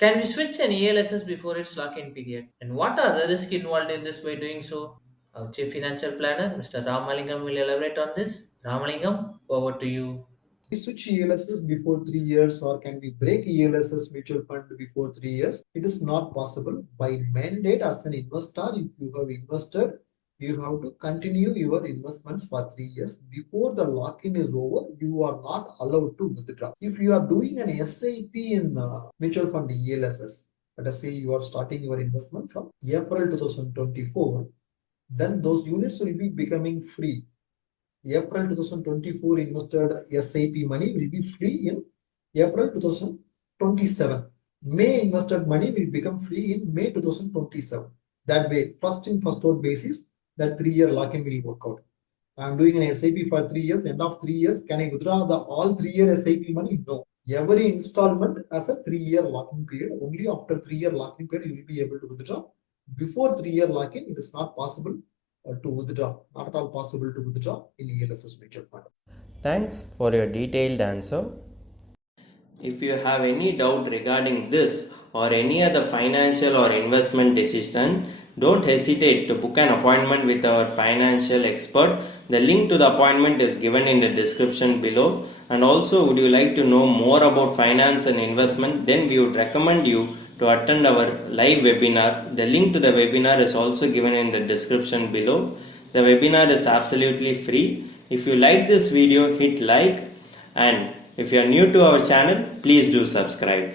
Can we switch an ELSS before its lock-in period? And what are the risks involved in this by doing so? Our Chief Financial Planner, Mr. Ramalingam, will elaborate on this. Ramalingam, over to you. We switch ELSS before 3 years, or can we break ELSS mutual fund before 3 years? It is not possible. By mandate, as an investor, if you have invested, you have to continue your investments for 3 years. Before the lock-in is over, you are not allowed to withdraw. If you are doing an SIP in mutual fund ELSS, let us say you are starting your investment from April 2024, then those units will be becoming free. April 2024 invested SIP money will be free in April 2027. May invested money will become free in May 2027. That way, first in first out basis, that 3 year lock-in will work out. I'm doing an SIP for 3 years. End of 3 years, can I withdraw the all 3 year SIP money? No. Every installment has a 3 year lock-in period. Only after 3 year lock-in period you will be able to withdraw. Before 3 year lock-in, it is not possible to withdraw. Not at all possible to withdraw in ELSS mutual fund. Thanks for your detailed answer. If you have any doubt regarding this or any other financial or investment decision, don't hesitate to book an appointment with our financial expert. The link to the appointment is given in the description below. And also, would you like to know more about finance and investment? Then we would recommend you to attend our live webinar. The link to the webinar is also given in the description below. The webinar is absolutely free. If you like this video, hit like, and if you are new to our channel, please do subscribe.